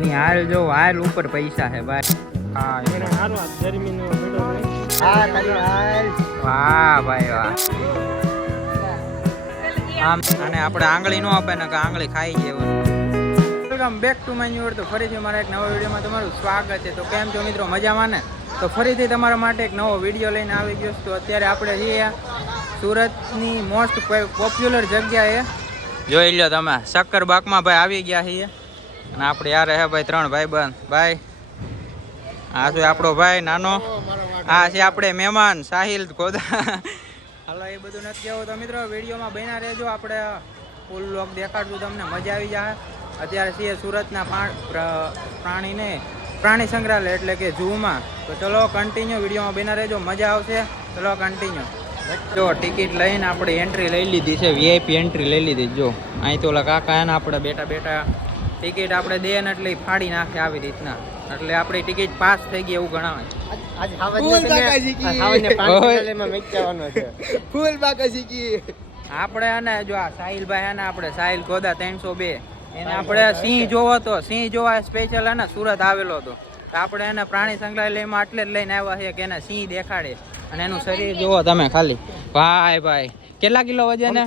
એની હાલ જો હાલ ઉપર પૈસા છે ભાઈ. હા એને હારો ગરમીનો મેળો નહીં. હા તારી હાલ. વાહ ભાઈ વાહ. આમ અને આપણે આંગળી નો આપે ને કે આંગળી ખાઈ જાય. Welcome back to my new તો ફરીથી મારા એક નવા વિડીયોમાં તમારું સ્વાગત છે. તો કેમ છો મિત્રો, મજામાં ને? તો ફરીથી તમારા માટે એક નવો વિડીયો લઈને આવી ગયો. તો અત્યારે આપણે છીએ સુરતની મોસ્ટ પોપ્યુલર જગ્યાએ. જોઈ લો તમે, શક્કરબાગમાં ભાઈ આવી ગયા છીએ. અને આપણે યાર હે ભાઈ 3 ભાઈબંધ. ભાઈ આ છે આપણો ભાઈ નાનો, આ છે આપણે મહેમાન સાહિલ ગોદા. હાલો એ બધું નથી કહેવું તો મિત્રો વિડીયોમાં બન્યા રહેજો. આપણે ફૂલ લોક દેખાડશું તમને, મજા આવી જાય. અત્યારે છીએ સુરતના પ્રાણી સંગ્રહાલય એટલે કે ઝૂમાં. તો ચલો કન્ટિન્યુ વિડીયોમાં બન્યા રહેજો, મજા આવશે. ચલો કન્ટિન્યુ. જો ટિકિટ લઈને આપણે એન્ટ્રી લઈ લીધી છે, વીઆઈપી એન્ટ્રી લઈ લીધી. જો અહીં તો ઓલા કાકા એને આપણે બેઠા બેઠા ટિકિટ આપણે દે ને એટલે ફાડી નાખે આવી રીતના. એટલે આપણી ટિકિટ પાસ થઈ ગઈ એવું ગણાવે. આપણે અને જો આ સાહિલભાઈ હે ને, આપણે સાહિલ ગોદા 302 એને આપણે સિંહ જોવો તો સિંહ જોવા સ્પેશિયલ હે ને સુરત આવેલો હતો. તો આપણે એને પ્રાણી સંગ્રહાલયમાં એટલે જ લઈને આવ્યા છે કે એને સિંહ દેખાડે. અને એનું શરીર જોવો તમે ખાલી. ભાઈ ભાઈ કેટલા કિલો વજન હે?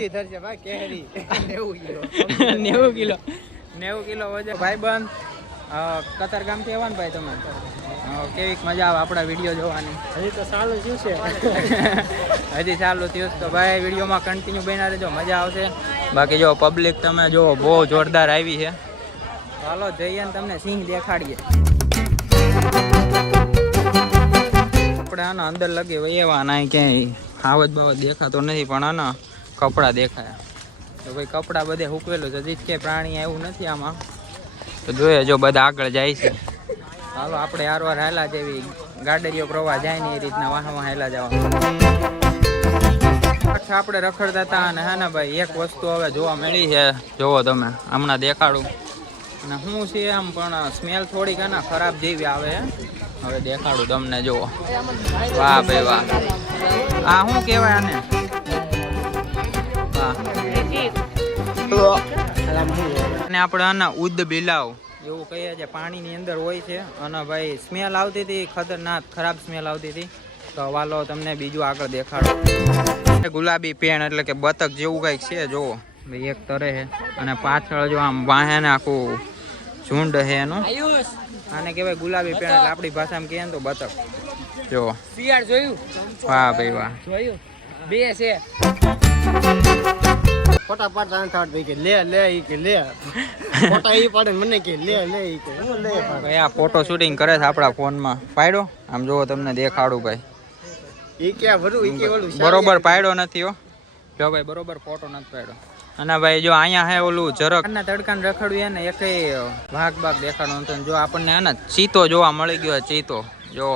90 કિલો વજન. ભાઈબંધ કતારગામ થી આવ્યા ને ભાઈ તમે? કેવી મજા આવે આપણા વિડીયો જોવાની? હજી તો ચાલુ થયું છે. હજી ચાલુ થયું તો ભાઈ વિડીયોમાં કન્ટિન્યુ બન્યા રહેજો, મજા આવશે. બાકી જો પબ્લિક તમે જો બહુ જોરદાર આવી છે. ચાલો જઈએ ને તમને સિંહ દેખાડીએ. આપણે આના અંદર લગી વહેવા ના ક્યાંય આવત બાવત દેખાતો નથી, પણ આના કપડા દેખાય. તો ભાઈ કપડા બધે હૂકવેલું છે, હજી કે પ્રાણી એવું નથી આમાં. તો જોઈએ જો બધા આગળ જાય છે. હાલો આપણે હારવાર હાલા જેવી ગાડરીઓ પ્રવાહ જાય ને એ રીતના વાહમાં હાલા જવા. આપણે રખડતા હતા અને હા ને ભાઈ એક વસ્તુ હવે જોવા મળી છે. જોવો તમે, હમણાં દેખાડું. અને શું છે આમ પણ સ્મેલ થોડીક ને ખરાબ જેવી આવે. હવે દેખાડું તમને, જુઓ. વાહ ભાઈ વાહ. આ શું કહેવાય આને? અને આપણે આના ઉદ બિલાવ એવું કહીએ છે, પાણીની અંદર હોય છે. અને ભાઈ સ્મેલ આવતી હતી ખતરનાક, ખરાબ સ્મેલ આવતી હતી. તો વાલો તમને બીજું આગળ દેખાડો. ગુલાબી પેણ એટલે કે બતક જેવું કંઈક છે. જોવો ભાઈ એક તરે છે અને પાછળ જો આમ વાહે ને આખું ઝુંડ છે એનું. આને કહેવાય ગુલાબી પેણ, એટલે આપણી ભાષામાં કહે ને તો બતક. જો શિયાળ જોયું? વાહ ભાઈ વાહ. જોયું? બે છે. ફોટા પાડતા નથી ભાઈ કે લે લે ઈ કે લે. ફોટા ઈ પાડે મને કે લે લે ઈ કે હું લે. ભાઈ આ ફોટો શૂટિંગ કરે છે આપણા ફોનમાં. પાડ્યો આમ જોવો તમને દેખાડું ભાઈ. ઈ કે ભરું ઈ કે ઓલું બરોબર પાડ્યો નથી હો. જો ભાઈ બરોબર ફોટો નથી પાડ્યો. અને ભાઈ જો અહીંયા હે ઓલું જરાક ના તડકાને રખડ્યું ને એકે ભાગ ભાગ દેખાડો નતો. જો આપણને હે ને ચીતો જોવા મળી ગયો. ચીતો જો.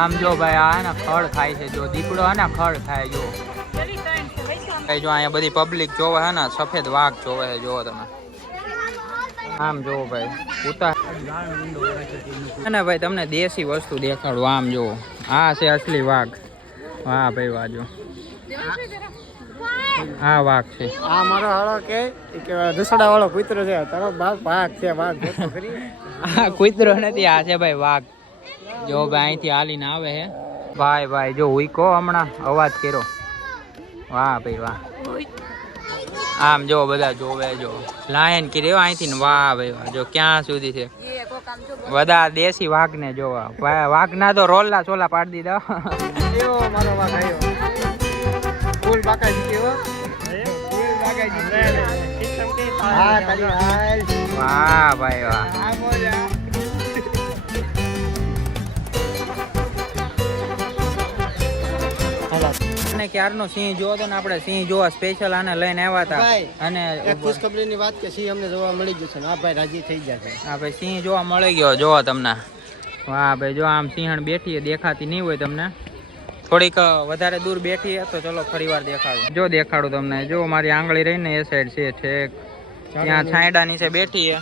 આમ જો ભાઈ આ ને ખડ ખાય છે. જો દીપડો હે ને ખડ ખાય. જો ભાઈ જો અહીંયા બધી પબ્લિક જોવે હે ને સફેદ વાઘ જોવે છે. જોવો તમે આમ જોવો ભાઈ ઉતા. અને ભાઈ તમને દેશી વસ્તુ દેખાડું. આમ જોવો આ છે અસલી વાઘ. વાહ ભાઈ વાહ. જો આ વાઘ છે. આ મારો હાળો કે રસોડા વાળો કૂતરો છે. તારો બાપ વાઘ છે. વાઘ આ કૂતરો નથી, આ છે ભાઈ વાઘ. જો ભાઈ અહીંથી હાલીને આવે છે. ભાઈ ભાઈ જો ઉઈકો હમણાં અવાજ કર્યો. વાહ ભાઈ વાહ. આમ જો બધા જોવે. જો લાયન કર્યો અહીંથી. વાહ ભાઈ વાહ. જો ક્યાં સુધી છે બધા દેશી વાઘ ને જોવા. વાઘ ના તો રોલા ચોલા પાડી દીધા. મારો વાઘ આવ્યો. ફૂલ બાકાજી કેવો? વાહ ભાઈ વાહ. ક્યારનો સિંહ જોવો તો ને આપણે સિંહ જોવા સ્પેશિયલ આને લઈને આવ્યા હતા. અને ખુશખબરીની વાત કે સિંહ અમને જોવા મળી ગયો છે. હા ભાઈ રાજી થઈ ગયા છે. હા ભાઈ સિંહ જોવા મળી ગયો. જોવો તમને. વાહ ભાઈ જો આમ સિંહણ બેઠી દેખાતી નહીં હોય તમને, થોડીક વધારે દૂર બેઠી તો ચલો ફરી વાર દેખાડું. જો દેખાડું તમને. જો મારી આંગળી રહીને એ સાઈડ છે ઠેક ત્યાં છાંયડા નીચે બેઠી છે.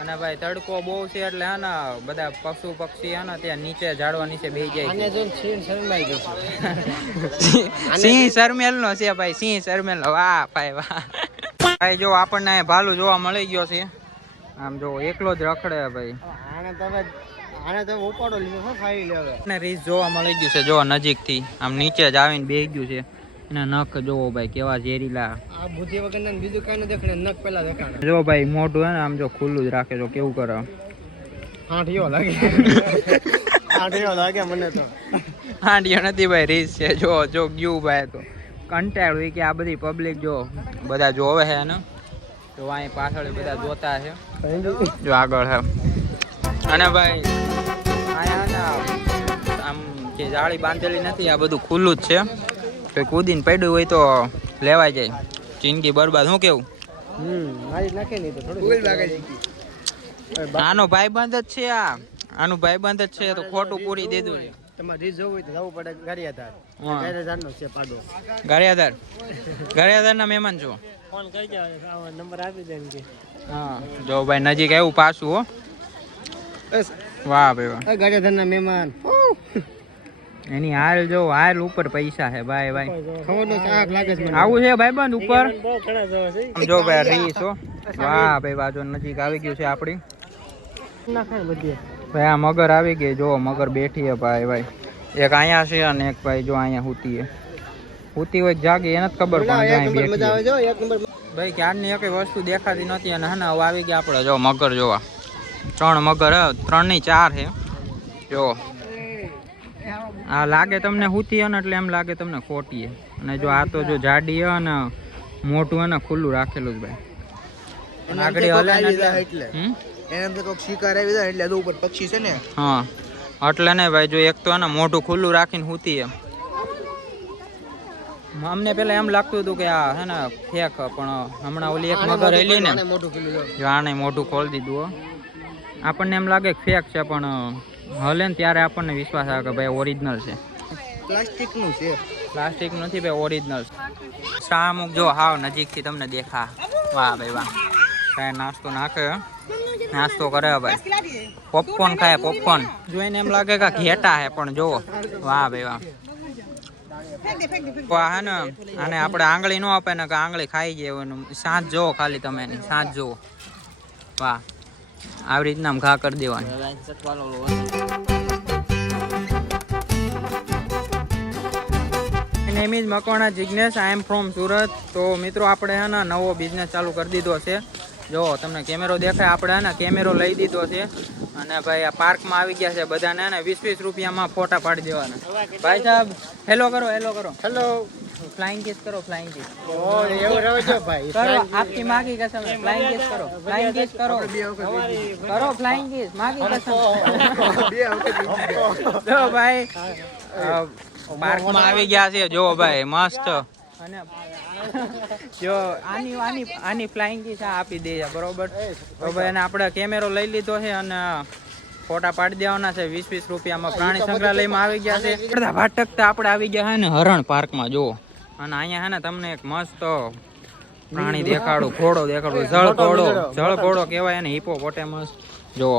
અને ભાઈ તડકો બહુ છે એટલે હે ને બધા પશુ પક્ષી હે ને ત્યાં નીચે ઝાડવા નીચે બેસી જાય સિંહ શરમેલ નો છે ભાઈ, સિંહ શરમેલ નો. વાહ ભાઈ વાહ. ભાઈ જો આપણને ભાલુ જોવા મળી ગયો છે. આમ જો એકલો જ રખડે ભાઈ. રીસ જોવા મળી ગયું છે જો નજીક થી. આમ નીચે જ આવીને બેસી ગયું છે. એના નખ જોવો ભાઈ કેવા ઝેરીલા. આ બુદ્ધિ વગર બીજું કઈ ન દેખાડે, નખ પેલા દેખાડે. જો ભાઈ મોઢું હે ને આમ જો ખુલ્લું જ રાખે જો કેવું કરે. હાંડિયો લાગે. હાંડિયો લાગે મને તો. હાંડિયો નથી ભાઈ, રીસ છે. જો જો ગયું ભાઈ તો કંટાળ હોય કે આ બધી પબ્લિક જો બધા જોવે છે ને. જો અહીં પાછળ બધા જોતા છે. જો આગળ છે. અને ભાઈ અહીંયા આમ કે જાળી બાંધેલી નથી, આ બધું ખુલ્લું જ છે. તો કૂદીને પડ્યું હોય તો લેવાય જાય. જિંદગી બરબાદ. શું કેવું? આનો ભાઈબંધ જ છે. આનું ભાઈબંધ જ છે તો ખોટું પૂરી દીધું છે. તમારે રીસ જોવું હોય તો જવું પડે ગારિયાધાર. ગારિયાધારનો છે પાડો. ગારિયાધાર ના મહેમાન છો. ફોન કરી દે, નંબર આપી દે કે. હા જો ભાઈ નજીક આવ્યું પાછું હો. વાહ ભાઈ વાહ. ગારિયાધાર ના મહેમાન. એની હાલ જો હાલ ઉપર પૈસા છે ભાઈ ભાઈ. આવું છે ભાઈબંધ ઉપર. જો ભાઈ રીસ હો. વાહ ભાઈ વાહ. જો નજીક આવી ગયું છે આપડી. ભાઈ આ મગર આવી ગઈ. જો મગર બેઠી છે ભાઈ ભાઈ. એક અહીંયા છે અને એક ભાઈ જો અહીંયા હુતી છે. હુતી હોય જાગી એને જ ખબર પણ ભાઈ ક્યારની એક વસ્તુ દેખાતી નથી. અને હે ને હવે આવી ગયા આપણે જો મગર જોવા. 3 મગર, 3 નહીં 4 છે. જો આ લાગે તમને હુતી હે ને એટલે એમ લાગે તમને ખોટી. અને જો આ તો જો જાડી હે ને મોટું હે ને ખુલ્લું રાખેલું જ ભાઈ. આગળ હલે એટલે એને તો કોક શિકાર આવી જાય એટલે ઉપર પક્ષી છે ને. હા એટલે ને ભાઈ જો એક તો હે ને મોઢું ખુલ્લું રાખીને હુતી હે. અમને પેલા એમ લાગતું હતું કે આ હે ને ફેક, પણ હમણાં ઓલી એક મગર હેલી ને જો આને મોઢું ખોલી દીધું. આપણને એમ લાગે કે ફેક છે, પણ હલે ને ત્યારે આપણને વિશ્વાસ આવે કે ભાઈ ઓરિજિનલ છે. પ્લાસ્ટિક નું છે. પ્લાસ્ટિક નથી ભાઈ, ઓરિજિનલ. શામુક જો હાવ નજીક થી તમને દેખા. વાહ ભાઈ વાહ. કઈ નાસ્તો નાખે, નાસ્તો કરે ભાઈ. પોપકોર્ન ખાય પોપકોર્ન. જોઈને એમ લાગે કે ઘેટા હે પણ જો. વાહ ભાઈ વાહ. હે ને આને આપણે આંગળી નો આપે ને કે આંગળી ખાઈ જાય. સાંજ જોવો ખાલી તમે એની સાંજ જોવો. વાહ આવી રીતના આમ ઘા કરી દેવાની. Name is Makwana Jignesh. I am from Surat. તો મિત્રો આપણે હે ને નવો બિઝનેસ ચાલુ કરી દીધો છે. જો તમને કેમેરો દેખાય, આપણે હે ને કેમેરો લઈ દીધો છે. અને ભાઈ આ પાર્કમાં આવી ગયા છે બધાને હે ને 20-20 રૂપિયામાં ફોટા પાડી દેવાના. ભાઈ સાહેબ હેલો કરો, હેલો કરો. હેલો. ફ્લાઇંગ કિસ કરો, ફ્લાઇંગ કિસ. ઓ એવું રહેજો ભાઈ. કરો આપકી માँ की कसम है. ફ્લાઇંગ કિસ કરો, ફ્લાઇંગ કિસ કરો. કરો ફ્લાઇંગ કિસ માँ की कसम. જો ભાઈ પાર્કમાં આવી ગયા છે જો ભાઈ મસ્ત. અને જો આની ફ્લાઇંગ કિસ આપી દે બરોબર. તો ભાઈ એને આપણે કેમેરો લઈ લીધો છે અને ફોટા પાડી દેવાના છે 20-20 રૂપિયામાં. પ્રાણી સંગ્રહાલયમાં આવી ગયા છે. બધા ભાટકતા આપણે આવી ગયા છે ને હરણ પાર્કમાં જો. અને અહીંયા હે ને તમને એક મસ્ત પ્રાણી દેખાડું, ઘોડો દેખાડું. જળઘોડો કહેવાય એને, હિપોપોટેમસ જો.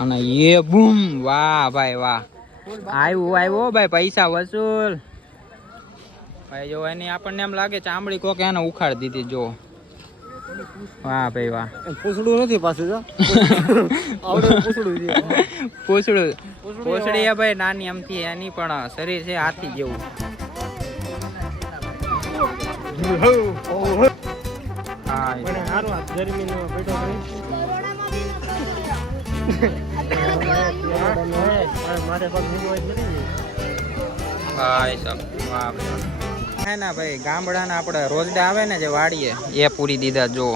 અને એ બૂમ. વાહ ભાઈ વાહ. આવ્યો ભાઈ પૈસા વસૂલ. ભાઈ જો એની આપણને એમ લાગે ચામડી કોક એને ઉખાડી દીધી જો. વાહ ભાઈ વાહ. પૂછડું નથી પાછું જો. પૂછડી ભાઈ નાની અમથી એની પણ શરીર છે હાથી જેવું. ભાઈ ગામડાના આપણે રોજડા આવે ને જે વાડીએ એ પૂરી દીધા જો.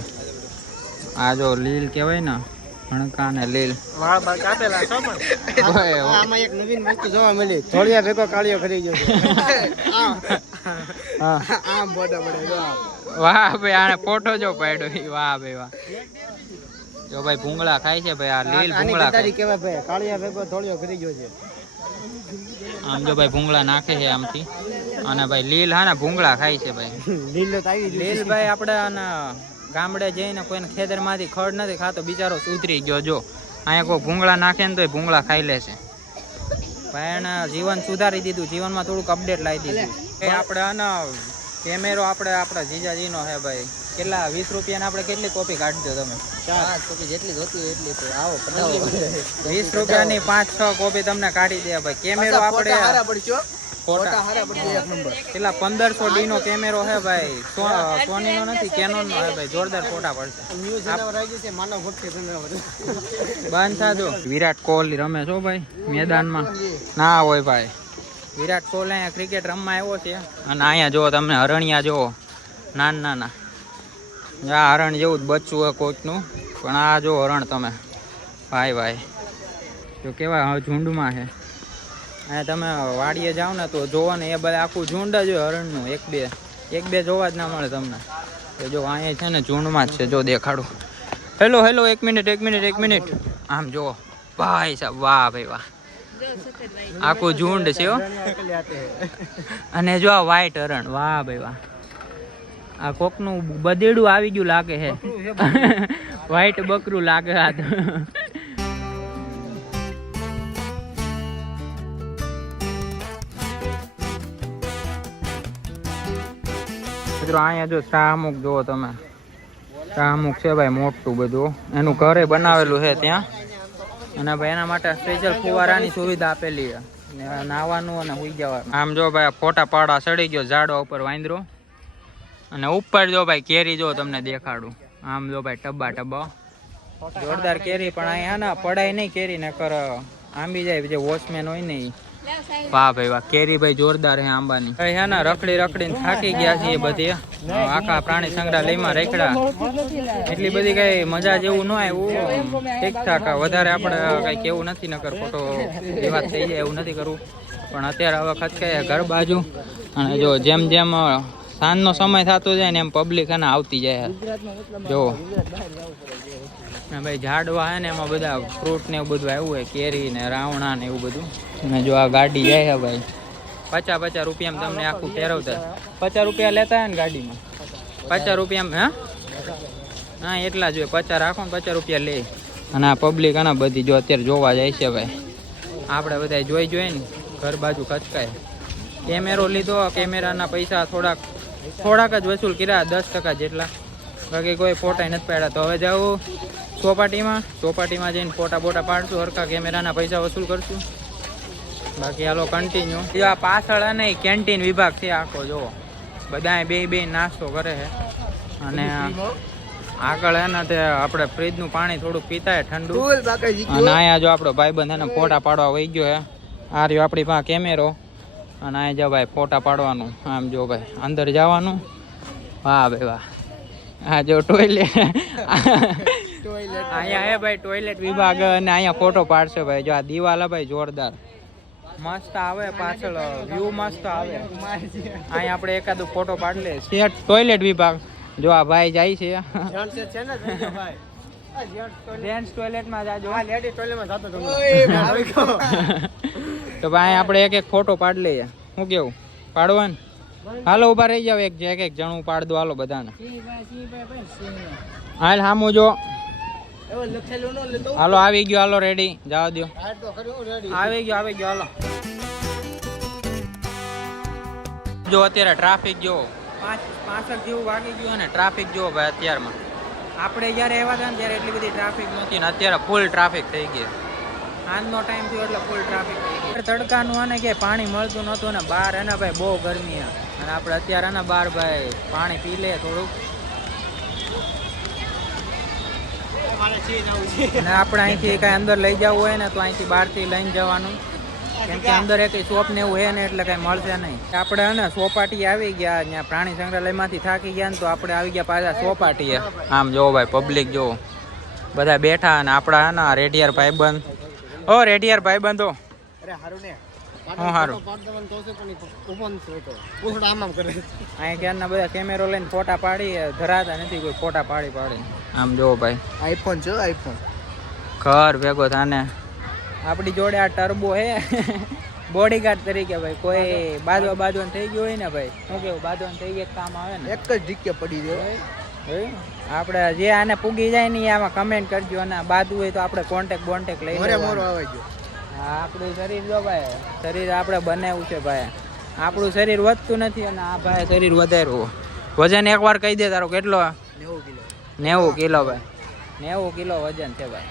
આ જો લીલ કેવાય ને ભણકા ને લીલ. વાળ બાળ કાપેલા છો પણ આમાં એક નવીન વસ્તુ જોવા મળી. થોડિયા ભેગો કાળિયો કરી ગયો છે. આમ બોડા બડે જો. વાહ ભાઈ આને ફોટો જો પાડ્યો. વાહ ભાઈ વાહ. જો ભાઈ ભૂંગળા ખાય છે ભાઈ. આ લીલ ભૂંગળા ખાય કેવાય ભાઈ. કાળિયા ભેગો થોડિયો કરી ગયો છે. આમ જો ભાઈ ભૂંગળા નાખે છે આમથી. અને ભાઈ લીલ હા ને ભૂંગળા ખાય છે ભાઈ. લીલ ભાઈ આપણે ગામડે જઈને કોઈને ખેતરમાંથી ખડ નથી ખાતો, બિચારો સુધરી ગયો. જો અહીંયા કોઈ ભૂંગળા નાખે ને તો એ ભૂંગળા ખાઈ લેશે. ભાઈ એને જીવન સુધારી દીધું, જીવનમાં થોડુંક અપડેટ લાવી દીધું. એ આપણે આનો કેમેરો આપણા જીજાજીનો હે ભાઈ. કેટલા 20 રૂપિયાને આપણે કેટલી કોપી કાઢજો તમે? 5 કોપી જેટલી જોતી હોય એટલી. તો આવો 20 રૂપિયાની 5-6 કોપી તમને કાઢી દે ભાઈ. કેમેરો આપણે ફોટા હારા પડી એક નંબર. કેટલા 1500D નો કેમેરો હે ભાઈ. સોની નો નથી, કેનોન નો હે ભાઈ. જોરદાર ફોટા પડશે. બંધ થાજો. વિરાટ કોહલી રમે છો ભાઈ મેદાનમાં? ના હોય ભાઈ. વિરાટ કોહલી અહીંયા ક્રિકેટ રમવા આવ્યો છે. અને અહીંયા જો તમને હરણિયા જો નાના આ હરણ જેવું જ બચ્ચું હોય કોચનું, પણ આ જો હરણ તમે ભાઈ જો કેવા ઝુંડમાં છે. અહીંયા તમે વાડીએ જાઓ ને તો જોવો ને એ બધા આખું ઝુંડ જ હોય હરણનું. એક બે જોવા જ ના મળે તમને. તો જો અહીંયા છે ને ઝુંડમાં જ છે. જો દેખાડું. Hello 1 minute. આમ જો ભાઈ સાહેબ, વાહ ભાઈ વાહ, આખું ઝુંડ છે હો. અને જો આ વ્હાઈટ હરણ, વાહ ભાઈ વાહ. આ કોકનું બદેડું આવી ગયું લાગે છે. વ્હાઈટ બકરું લાગે. આ તો મિત્રો અહીંયા જો શાહમુખ જુઓ તમે. શાહમુખ છે ભાઈ મોટું બધું. એનું ઘરે બનાવેલું છે ત્યાં. અને ભાઈ એના માટે સ્પેશિયલ ફુવારાની સુવિધા આપેલી છે, નાવાનું અને સુઈ જવાનું. આમ જો ભાઈ ફોટા પાડવા ચડી ગયો ઝાડવા ઉપર વાંદરો. અને ઉપર જો ભાઈ કેરી જો તમને દેખાડું. આમ જો ભાઈ ટબ્બા જોરદાર કેરી. પણ અહીંયા ને પડાય નહીં કેરી, નકર આંબી જાય. જે વોચમેન હોય ને ઈ. વાહ ભાઈ વાહ, કેરી ભાઈ જોરદાર હે આંબાની. ભાઈ હે ને રખડીને થાકી ગયા છીએ બધી. આખા પ્રાણી સંગ્રહાલયમાં રેખડા. એટલી બધી કઈ મજા જેવું ન આવ્યું. ઠીકઠાક. વધારે આપણે કઈ કેવું નથી, નકર ખોટો વિવાદ થઈ જાય એવું નથી કરવું. પણ અત્યારે હવે ખચકાય ઘર બાજુ. અને જો જેમ સાંજનો સમય થતો જાય ને એમ પબ્લિક એને આવતી જાય. જો ભાઈ ઝાડવા હે ને એમાં બધા ફ્રૂટ ને એવું બધું આવ્યું હોય, કેરી ને રાવણા ને એવું બધું. અને જો આ ગાડી જાય છે ભાઈ 50 રૂપિયામાં તમને આખું ફેરવતા. 50 રૂપિયા લેતા હોય ને ગાડીમાં. 50 રૂપિયામાં હા એટલા જોઈએ. 50 રાખો ને 50 રૂપિયા લે. અને આ પબ્લિક આના બધી જો અત્યારે જોવા જાય છે ભાઈ. આપણે બધા જોઈ ને ઘર બાજુ ખચકાય. કેમેરો લીધો, કેમેરાના પૈસા થોડાક જ વસૂલ કર્યા, 10% જેટલા. બાકી કોઈ ફોટા નથી પાડ્યા. તો હવે જાઉં ચોપાટીમાં જઈને ફોટા પાડશું. હરખા કેમેરાના પૈસા વસૂલ કરશું. બાકી હાલો કન્ટિન્યુ. આ પાછળ નહીં કેન્ટીન વિભાગ છે આખો. જો બધા બે નાસ્તો કરે છે. અને આગળ હે ને તે આપણે ફ્રીજનું પાણી થોડુંક પીતા ઠંડુ. અને અહીંયા જો આપણો ભાઈબંધ એને ફોટા પાડવા વહી ગયો હે. આ રહ્યો આપણી પાસે કેમેરો. અને અહીંયા જો ભાઈ ફોટા પાડવાનું. આમ જો ભાઈ અંદર જવાનું. વાહ ભાઈ વાહ. હા જો ટોયલેટ અહીંયા હે ભાઈ, ટોયલેટ વિભાગ. અને અહીંયા ફોટો પાડશે ભાઈ. જો આ દિવાલ ભાઈ જોરદાર મસ્ત આવે. પાછળ વ્યૂ મસ્ત આવે. અહીંયા આપણે એકાદો ફોટો પાડી લે. ટોયલેટ વિભાગ. જો આ ભાઈ જાય છે. જેન્ટ્સ ટોયલેટમાં જાજો. તો ભાઈ આપણે એક ફોટો પાડી લઈએ. શું કેવું? પાડવાનું? હાલો ઉભા રહી જાવ. એક જણું પાડ દો. હાલો બધાને. હાલ સામું જો. હાલો આવી ગયો. હાલો રેડી જવા દો. આવી ગયો હાલો. જો અત્યારે ટ્રાફિક જો 5:65 જેવું વાગી ગયું. અને ટ્રાફિક જો ભાઈ અત્યારમાં. આપણે જયારે આવ્યા હતા ને ત્યારે એટલી બધી ટ્રાફિક નહોતી. ને અત્યારે ફૂલ ટ્રાફિક થઈ ગઈ. આજનો ટાઈમ થયો એટલે ફૂલ ટ્રાફિક થઈ ગઈ. તડકાનું આને કે પાણી મળતું નહોતું ને બહાર એને ભાઈ બહુ ગરમી. અને આપણે અત્યારે એના બહાર ભાઈ પાણી પી લે થોડુંક. અને આપણે અહીંથી કઈ અંદર લઈ જવું હોય ને તો અહીંથી બહારથી લઈને જવાનું. કેમ કે અંદર એક શોપ ને એવું હે ને એટલે કઈ મળશે નહીં. આપણે હે ને ચોપાટી આવી ગયા. ત્યાં પ્રાણી સંગ્રહાલયમાંથી થાકી ગયા ને તો આપણે આવી ગયા પાછા ચોપાટીએ. આમ જોવો ભાઈ પબ્લિક જો બધા બેઠા. અને આપણા હે ને રેઢિયાર ભાઈબંધ. ઓ રેઢિયાર ભાઈબંધો. હું સારું અહીંયા ક્યારના બધા કેમેરો લઈને ફોટા પાડી ધરાતા નથી કોઈ. ફોટા પાડી આમ જોવો ભાઈ. આઈફોન છે. આઈફોન ઘર ભેગો થાને. આપણી જોડે આ ટર્બો હે બોડીગાર્ડ તરીકે ભાઈ. કોઈ બાંધવાનું થઈ ગયું હોય ને ભાઈ, શું કેવું? બાંધવાનું થઈ ગયા કામ આવે ને. એક જ ઢીકે પડી ગયો. આપણે જે આને પૂગી જાય ને આમાં કમેન્ટ કરજો અને બાદુ હોય તો આપણે કોન્ટેક લઈ લેવાનો. હા આપણું શરીર જો ભાઈ શરીર આપણે બનાવ્યું છે ભાઈ. આપણું શરીર વધતું નથી અને આ ભાઈ શરીર વધાર્યું. વજન એકવાર કહી દે તારો કેટલો? 90 કિલો ભાઈ. 90 કિલો વજન છે ભાઈ.